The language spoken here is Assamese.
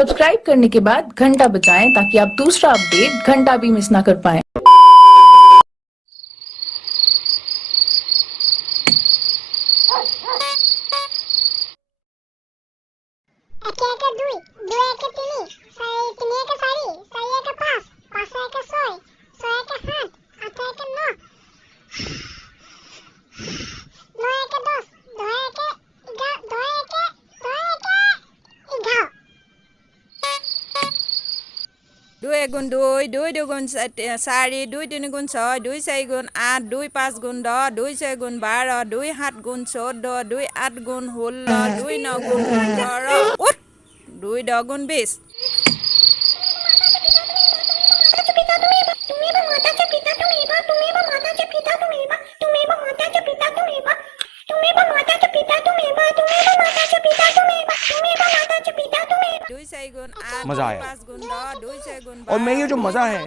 सब्सक्राइब करने के बाद घंटा बजाएं ताकि आप दूसरा अपडेट घंटा भी मिस ना कर पाएं। একে একে দুই, দুই একে তিনি, তিনি একে চাৰি, চাৰি একে পাঁচ, পাঁচ একে ছয়, ছয় একে সাত, আঠ একে ন, ন একে দহ, দহ একে এঘাৰ, দহ একে এঘাৰ। দুই এগুণ দুই, দুই দুগুণ চাৰি, দুই তিনি গুণ ছয়, দুই চাৰি গুণ আঠ, দুই পাঁচ গুণ 10, দুই ছয় গুণ 12, দুই সাত গুণ 14, দুই আঠ গুণ 16, দুই ন গুণ 18, দুই 10 গুণ 20। दुई 4 गुण 8, मजा दुई आया 5 गुण 10, दुई 6 गुण 12, और मैं ये जो मजा है